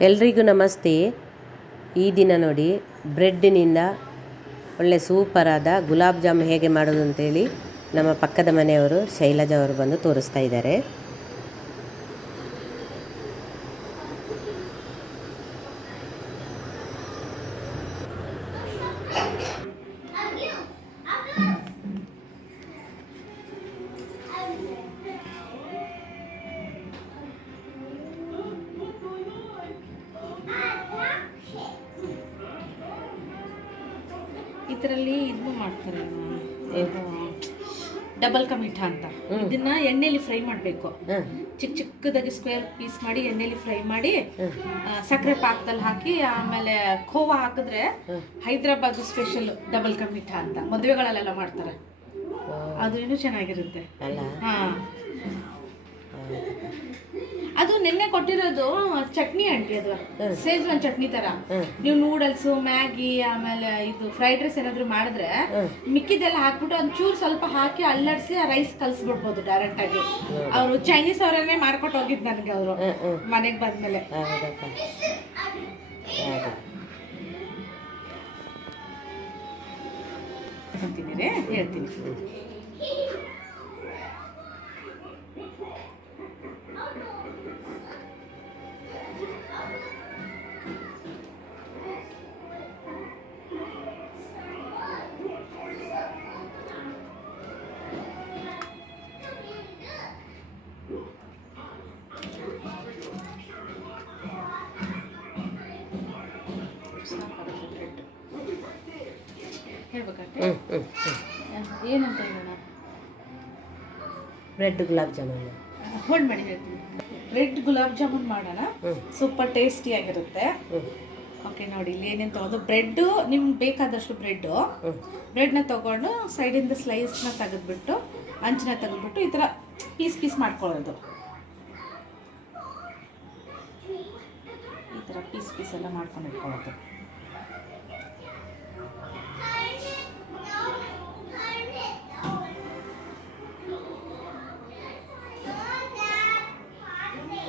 ಎಲ್ರಿಗೂ ನಮಸ್ತೆ. ಈ ದಿನ ನೋಡಿ ಬ್ರೆಡ್ಡಿನಿಂದ ಒಳ್ಳೆ ಸೂಪರಾದ ಗುಲಾಬ್ ಜಾಮ್ ಹೇಗೆ ಮಾಡೋದು ಅಂತೇಳಿ ನಮ್ಮ ಪಕ್ಕದ ಮನೆಯವರು ಶೈಲಜಾ ಅವರು ಬಂದು ತೋರಿಸ್ತಾ ಇದ್ದಾರೆ. ಇದರಲ್ಲಿ ಇದು ಮಾಡ್ತಾರೆ, ಡಬಲ್ ಕಾ ಮೀಠಾ ಅಂತ. ಇದನ್ನ ಎಣ್ಣೆಲಿ ಫ್ರೈ ಮಾಡಬೇಕು. ಚಿಕ್ಕ ಚಿಕ್ಕದಾಗಿ ಸ್ಕ್ವೇರ್ ಪೀಸ್ ಮಾಡಿ ಎಣ್ಣೆಲಿ ಫ್ರೈ ಮಾಡಿ ಸಕ್ಕರೆ ಪಾಕದಲ್ಲಿ ಹಾಕಿ ಆಮೇಲೆ ಖೋವಾ ಹಾಕಿದ್ರೆ ಹೈದ್ರಾಬಾದ್ ಸ್ಪೆಷಲ್ ಡಬಲ್ ಕಾ ಮೀಠಾ ಅಂತ ಮದುವೆಗಳಲ್ಲೆಲ್ಲ ಮಾಡ್ತಾರೆ. ಅದು ಇನ್ನೂ ಚೆನ್ನಾಗಿರುತ್ತೆ. ಹಾ, ಅದು ನಿನ್ನೆ ಕೊಟ್ಟಿರೋದು ಚಟ್ನಿ ಆಂಟಿ, ಅದು ಸೇಜ್ವಾನ್ ಚಟ್ನಿ ತರ. ನೀವು ನೂಡಲ್ಸ್, ಮ್ಯಾಗಿ, ಆಮೇಲೆ ಇದು ಫ್ರೈಡ್ ರೈಸ್ ಏನಾದ್ರು ಮಾಡಿದ್ರೆ ಮಿಕ್ಕಿದೆಲ್ಲ ಹಾಕ್ಬಿಟ್ಟು ಒಂಚೂರು ಸ್ವಲ್ಪ ಹಾಕಿ ಅಲ್ಲಾಡಿಸಿ ಆ ರೈಸ್ ಕಲ್ಸ್ಬಿಡ್ಬೋದು ಡೈರೆಕ್ಟ್ ಆಗಿ. ಅವರು ಚೈನೀಸ್ ಅವರನ್ನೇ ಮಾಡ್ಕೊಟ್ಟು ಹೋಗಿದ್ದು ನನಗೆ ಅವರು ಮನೆಗೆ ಬಂದ್ಮೇಲೆ. ಹೇಳ್ತೀನಿ. ಏನಂತ ಹೇಳೋಣ? ಬ್ರೆಡ್ ಗುಲಾಬ್ ಜಾಮೂನ್ ಹೋಲ್ಡ್ ಮಾಡಿ ಹೇಳ್ತೀನಿ. ಬ್ರೆಡ್ ಗುಲಾಬ್ ಜಾಮೂನ್ ಮಾಡೋಣ, ಸೂಪರ್ ಟೇಸ್ಟಿಯಾಗಿರುತ್ತೆ. ಓಕೆ, ನೋಡಿ ಇಲ್ಲಿ ಏನೇನು ತಗೋದು. ಬ್ರೆಡ್ಡು ನಿಮ್ಗೆ ಬೇಕಾದಷ್ಟು ಬ್ರೆಡ್ನ ತೊಗೊಂಡು ಸೈಡಿಂದ ಸ್ಲೈಸ್ನ ತೆಗೆದ್ಬಿಟ್ಟು ಅಂಚನ್ನ ತೆಗೆದ್ಬಿಟ್ಟು ಈ ಥರ ಪೀಸ್ ಪೀಸ್ ಮಾಡ್ಕೊಳ್ಳೋದು. ಈ ಥರ ಪೀಸ್ ಪೀಸ್ ಎಲ್ಲ ಮಾಡ್ಕೊಂಡು ಇಟ್ಕೊಳ್ಳೋದು.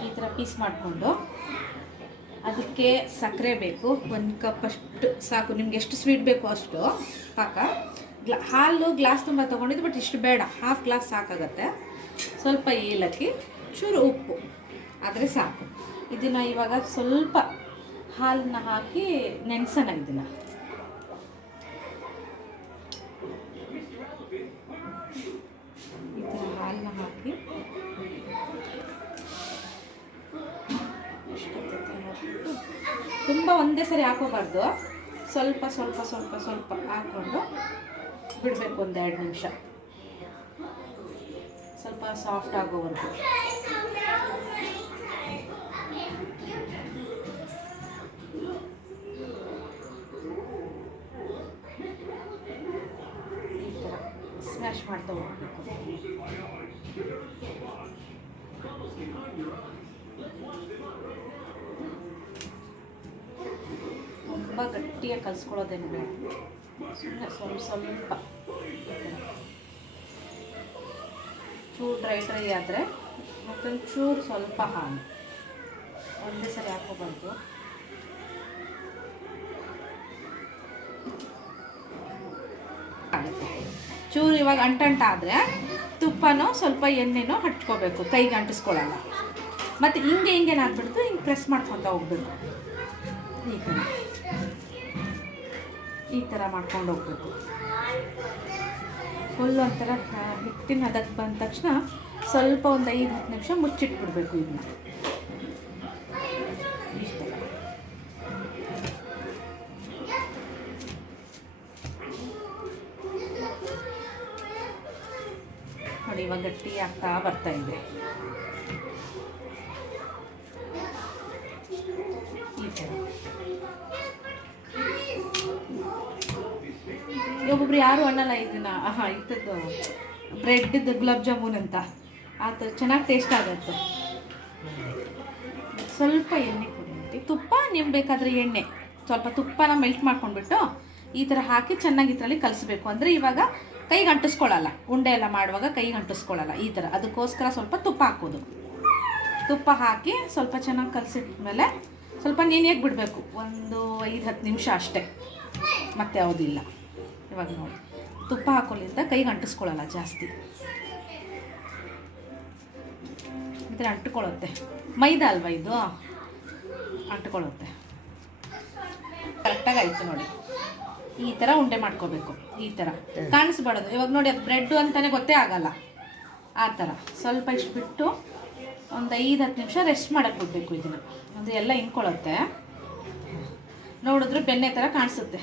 ಈ ಥರ ಪೀಸ್ ಮಾಡಿಕೊಂಡು ಅದಕ್ಕೆ ಸಕ್ಕರೆ ಬೇಕು, 1 ಕಪ್ ಅಷ್ಟು ಸಾಕು. ನಿಮ್ಗೆ ಎಷ್ಟು ಸ್ವೀಟ್ ಬೇಕು ಅಷ್ಟು ಪಾಕ. ಹಾಲು ಗ್ಲಾಸ್ ತುಂಬ ತೊಗೊಂಡಿದ್ದು, ಬಟ್ ಇಷ್ಟು ಬೇಡ, ಹಾಫ್ ಗ್ಲಾಸ್ ಸಾಕಾಗತ್ತೆ. ಸ್ವಲ್ಪ ಏಲಕ್ಕಿ, ಚೂರು ಉಪ್ಪು ಆದರೆ ಸಾಕು. ಇದನ್ನು ಇವಾಗ ಸ್ವಲ್ಪ ಹಾಲನ್ನ ಹಾಕಿ ನೆನೆಸೋಣ. ಇದನ್ನು ಈ ಥರ ಹಾಲನ್ನ ಹಾಕಿ ತುಂಬ ಒಂದೇ ಸರಿ ಹಾಕೋಬಾರ್ದು. ಸ್ವಲ್ಪ ಸ್ವಲ್ಪ ಸ್ವಲ್ಪ ಸ್ವಲ್ಪ ಹಾಕ್ಕೊಂಡು ಬಿಡಬೇಕು 1-2 ನಿಮಿಷ, ಸ್ವಲ್ಪ ಸಾಫ್ಟ್ ಆಗೋವರೆಗೂ. ಈ ಥರ ಸ್ಮ್ಯಾಶ್ ಮಾಡ್ತಾ ಹೋಗ್ಬೇಕು. ತುಂಬ ಗಟ್ಟಿಯಾಗಿ ಕಲಿಸ್ಕೊಳ್ಳೋದೇನು ಬೇಡ, ಸುಮ್ಮನೆ ಸ್ವಲ್ಪ ಸ್ವಲ್ಪ ಚೂರು ಡ್ರೈ ಆದರೆ ಮತ್ತೊಂದು ಚೂರು ಸ್ವಲ್ಪ ಹಾಲು, ಒಂದೇ ಸರಿ ಹಾಕೋಬಾರ್ದು. ಚೂರು ಇವಾಗ ಅಂಟಾದರೆ ತುಪ್ಪನೋ ಸ್ವಲ್ಪ ಎಣ್ಣೆನೋ ಹಚ್ಕೋಬೇಕು, ಕೈಗೆ ಅಂಟಿಸ್ಕೊಳ್ಳಲ್ಲ. ಮತ್ತು ಹಿಂಗೆ ಹಾಕ್ಬಿಡ್ತು, ಹಿಂಗೆ ಪ್ರೆಸ್ ಮಾಡ್ಕೊತ ಹೋಗ್ಬೇಕು. ಈ ಥರ ಮಾಡ್ಕೊಂಡು ಹೋಗ್ಬೇಕು. ಫುಲ್ ಒಂಥರ ಹಿಟ್ಟಿನ ಅದಕ್ಕೆ ಬಂದ ತಕ್ಷಣ ಸ್ವಲ್ಪ 1-5-10 ನಿಮಿಷ ಮುಚ್ಚಿಟ್ಬಿಡ್ಬೇಕು. ಇದನ್ನ ಇಷ್ಟೇ. ನೋಡಿ ಇವಾಗ ಗಟ್ಟಿ ಆಗ್ತಾ ಬರ್ತಾ ಇದೆ. ಈ ಥರ ಒಬ್ಬೊಬ್ರು ಯಾರು ಅನ್ನಲ್ಲ ಇದನ್ನ. ಇಂಥದ್ದು ಬ್ರೆಡ್ದು ಗುಲಾಬ್ ಜಾಮೂನ್ ಅಂತ ಅದು ಚೆನ್ನಾಗಿ ಟೇಸ್ಟ್ ಆಗುತ್ತೆ. ಸ್ವಲ್ಪ ಎಣ್ಣೆ ಕೊಡಿ, ತುಪ್ಪ ನಿಮ್ಗೆ ಬೇಕಾದರೆ ಎಣ್ಣೆ, ಸ್ವಲ್ಪ ತುಪ್ಪನ ಮೆಲ್ಟ್ ಮಾಡ್ಕೊಂಡ್ಬಿಟ್ಟು ಈ ಥರ ಹಾಕಿ ಚೆನ್ನಾಗಿ ಇದರಲ್ಲಿ ಕಲಿಸ್ಬೇಕು. ಅಂದರೆ ಇವಾಗ ಕೈಗೆ ಅಂಟಿಸ್ಕೊಳ್ಳಲ್ಲ, ಉಂಡೆ ಎಲ್ಲ ಮಾಡುವಾಗ ಕೈಗೆ ಅಂಟಿಸ್ಕೊಳ್ಳಲ್ಲ ಈ ಥರ. ಅದಕ್ಕೋಸ್ಕರ ಸ್ವಲ್ಪ ತುಪ್ಪ ಹಾಕೋದು. ತುಪ್ಪ ಹಾಕಿ ಸ್ವಲ್ಪ ಚೆನ್ನಾಗಿ ಕಲಸಿಟ್ಮೇಲೆ ಸ್ವಲ್ಪ ನೆನೆಯಕ್ಕೆ ಬಿಡಬೇಕು, ಒಂದು 5-10 ನಿಮಿಷ ಅಷ್ಟೇ, ಮತ್ತೆ ಯಾವುದಿಲ್ಲ. ಇವಾಗ ನೋಡಿ, ತುಪ್ಪ ಹಾಕೊಳ್ಳಿಂದ ಕೈಗೆ ಅಂಟಿಸ್ಕೊಳ್ಳಲ್ಲ ಜಾಸ್ತಿ, ಈ ಥರ ಅಂಟ್ಕೊಳ್ಳುತ್ತೆ. ಮೈದಾ ಅಲ್ವಾ ಇದು, ಅಂಟ್ಕೊಳ್ಳುತ್ತೆ. ಕರೆಕ್ಟಾಗಿ ಆಯಿತು ನೋಡಿ. ಈ ಥರ ಉಂಡೆ ಮಾಡ್ಕೋಬೇಕು, ಈ ಥರ ಕಾಣಿಸ್ಬಾರ್ದು. ಇವಾಗ ನೋಡಿ, ಅದು ಬ್ರೆಡ್ಡು ಅಂತಲೇ ಗೊತ್ತೇ ಆಗಲ್ಲ. ಆ ಥರ ಸ್ವಲ್ಪ ಇಷ್ಟು ಬಿಟ್ಟು ಒಂದು 5-10 ನಿಮಿಷ ರೆಸ್ಟ್ ಮಾಡೋಕ್ಕೆ ಬಿಡಬೇಕು ಇದನ್ನು. ಅಂದರೆ ಎಲ್ಲ ಹಿಂಡ್ಕೊಳ್ಳುತ್ತೆ, ನೋಡಿದ್ರೆ ಬೆಣ್ಣೆ ಥರ ಕಾಣಿಸುತ್ತೆ.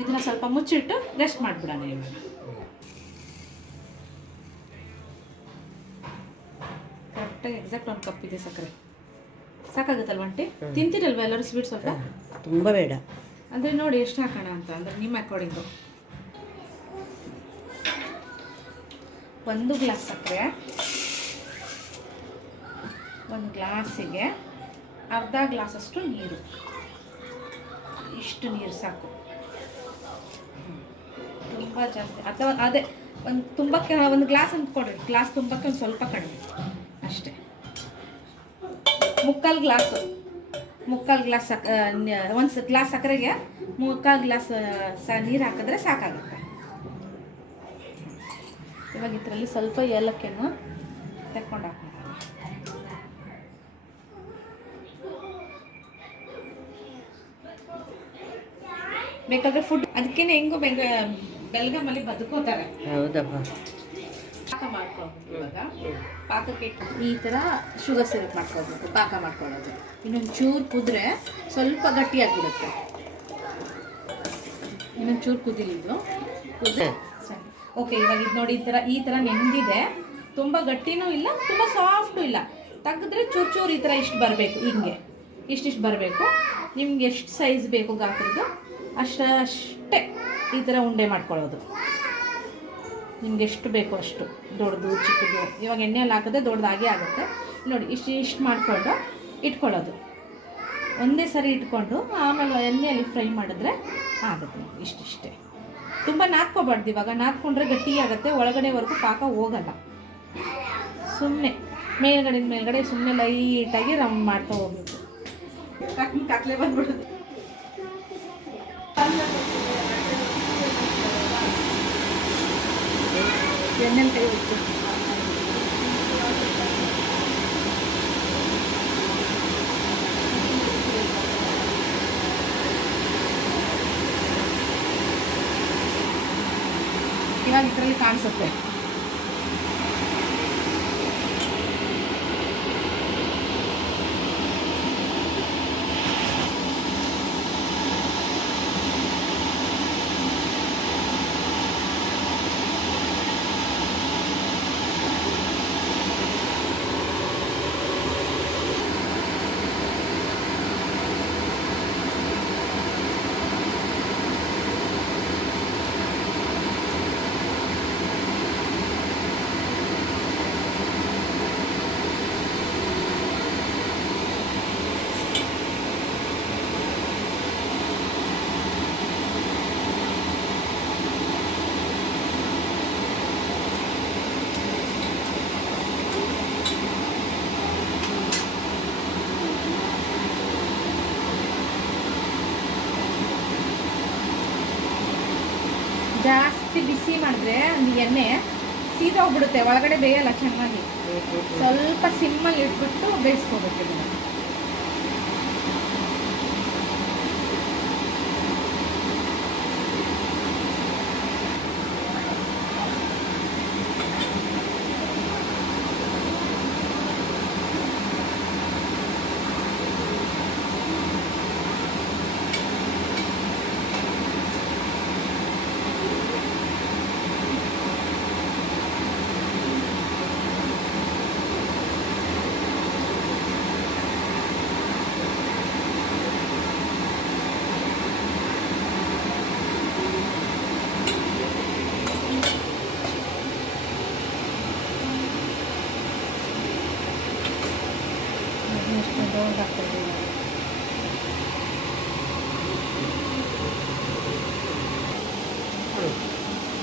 ಇದನ್ನು ಸ್ವಲ್ಪ ಮುಚ್ಚಿಟ್ಟು ರೆಸ್ಟ್ ಮಾಡಿಬಿಡೋಣ. ಇವಾಗ ಕರೆಕ್ಟಾಗಿ ಎಕ್ಸಾಕ್ಟ್ 1 ಕಪ್ ಇದೆ ಸಕ್ಕರೆ. ಸಾಕಾಗುತ್ತಲ್ವ ಆಂಟಿ? ತಿಂತೀರಲ್ವ ಎಲ್ಲರೂ ಸ್ವೀಟ್? ಸ್ವಲ್ಪ ತುಂಬ ಬೇಡ, ಅಂದರೆ ನೋಡಿ ಎಷ್ಟು ಹಾಕೋಣ ಅಂತ, ಅಂದರೆ ನಿಮ್ಮ ಅಕಾರ್ಡಿಂಗು. 1 ಗ್ಲಾಸ್ ಸಕ್ಕರೆ, 1 ಗ್ಲಾಸಿಗೆ ಅರ್ಧ ಗ್ಲಾಸಷ್ಟು ನೀರು. ಇಷ್ಟು ನೀರು ಸಾಕು, ತುಂಬ ಜಾಸ್ತಿ. ಅಥವಾ ಅದೇ ಒಂದು ತುಂಬಕ್ಕೆ 1 ಗ್ಲಾಸ್ ಅಂತ ಕೊಡ್ರಿ, ಗ್ಲಾಸ್ ತುಂಬಕ್ಕೆ ಒಂದು ಸ್ವಲ್ಪ ಕಡಿಮೆ ಅಷ್ಟೇ. ಮುಕ್ಕಾಲು ಗ್ಲಾಸ್ 1 ಗ್ಲಾಸ್ ಸಕ್ಕರೆಗೆ 3/4 ಗ್ಲಾಸ್ ನೀರು ಹಾಕಿದ್ರೆ ಸಾಕಾಗುತ್ತೆ. ಇವಾಗ ಇದರಲ್ಲಿ ಸ್ವಲ್ಪ ಏಲಕ್ಕಿಯನ್ನು ತಕ್ಕೊಂಡು ಹಾಕೋಣ. ಬೇಕಾದ್ರೆ ಫುಡ್ ಅದಕ್ಕೇನೆ ಹೆಂಗೋ ಬೆಳಗಾಮಲ್ಲಿ ಬದುಕೋತಾರೆ. ಹೌದಪ್ಪ. ಪಾಕ ಮಾಡ್ಕೊಳ್ಬೇಕು. ಇವಾಗ ಪಾಕಕ್ಕೆ ಈ ಥರ ಶುಗರ್ ಸಿರಪ್ ಮಾಡ್ಕೊಳ್ಬೇಕು, ಪಾಕ ಮಾಡ್ಕೊಳ್ಳೋದು. ಇನ್ನೊಂದು ಚೂರು ಕುದ್ರೆ ಸ್ವಲ್ಪ ಗಟ್ಟಿಯಾಗಿರುತ್ತೆ. ಇನ್ನೊಂದು ಚೂರು ಕುದಿಲಿದ್ದು ಕುದ್ರೆ ಸರಿ. ಓಕೆ, ಇವಾಗ ಇದು ನೋಡಿ, ಈ ಥರ ನೆಂದಿದೆ. ತುಂಬ ಗಟ್ಟಿನೂ ಇಲ್ಲ, ತುಂಬ ಸಾಫ್ಟು ಇಲ್ಲ. ತೆಗೆದ್ರೆ ಚೂರು ಈ ಥರ ಇಷ್ಟು ಬರಬೇಕು, ಹಿಂಗೆ ಇಷ್ಟಿಷ್ಟು ಬರಬೇಕು. ನಿಮ್ಗೆ ಎಷ್ಟು ಸೈಜ್ ಬೇಕು ಗಾತ್ರದ್ದು ಅಷ್ಟೇ ಈ ಥರ ಉಂಡೆ ಮಾಡ್ಕೊಳ್ಳೋದು. ನಿಮ್ಗೆ ಎಷ್ಟು ಬೇಕು ಅಷ್ಟು, ದೊಡ್ಡದು ಚಿಕ್ಕದು. ಇವಾಗ ಎಣ್ಣೆಯಲ್ಲಿ ಹಾಕಿದ್ರೆ ದೊಡ್ಡದಾಗೇ ಆಗುತ್ತೆ ನೋಡಿ. ಇಷ್ಟು ಮಾಡಿಕೊಂಡು ಇಟ್ಕೊಳ್ಳೋದು. ಒಂದೇ ಸರಿ ಇಟ್ಕೊಂಡು ಆಮೇಲೆ ಎಣ್ಣೆಯಲ್ಲಿ ಫ್ರೈ ಮಾಡಿದ್ರೆ ಆಗುತ್ತೆ. ಇಷ್ಟಿಷ್ಟೇ, ತುಂಬ ನಾದ್ಕೋಬಾರ್ದು. ಇವಾಗ ನಾದ್ಕೊಂಡ್ರೆ ಗಟ್ಟಿಯಾಗುತ್ತೆ, ಒಳಗಡೆವರೆಗೂ ಪಾಕ ಹೋಗಲ್ಲ. ಸುಮ್ಮನೆ ಮೇಲ್ಗಡೆ ಸುಮ್ಮನೆ ಲೈಟಾಗಿ ರೌಂಡ್ ಮಾಡ್ತಾ ಹೋಗ್ಬೇಕು. ಕತ್ಲೆ ಬಂದ್ಬಿಡುತ್ತೆ. ಎಣ್ಣೆಲಿ ಕೈ ಬಿಟ್ಟು ಇವಾಗ ಇದರಲ್ಲಿ ಕಾಣಿಸುತ್ತೆ. ಜಾಸ್ತಿ ಬಿಸಿ ಮಾಡಿದ್ರೆ ಎಣ್ಣೆ ಸೀದೋಗ್ಬಿಡುತ್ತೆ, ಒಳಗಡೆ ಬೇಯಲ್ಲ ಚೆನ್ನಾಗಿ. ಸ್ವಲ್ಪ ಸಿಮ್ಮಲ್ಲಿ ಇಟ್ಬಿಟ್ಟು ಬೇಯಿಸ್ಕೋಬೇಕು ಇದನ್ನು.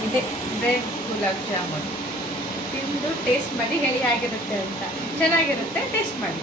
ಇದೆ ಬ್ರೆಡ್ ಗುಲಾಬ್ ಜಾಮೂನ್. ತಿಂದು ಟೇಸ್ಟ್ ಮಾಡಿ ಹೇಳಿ ಆಗಿರುತ್ತೆ ಅಂತ. ಚೆನ್ನಾಗಿರುತ್ತೆ, ಟೇಸ್ಟ್ ಮಾಡಿ.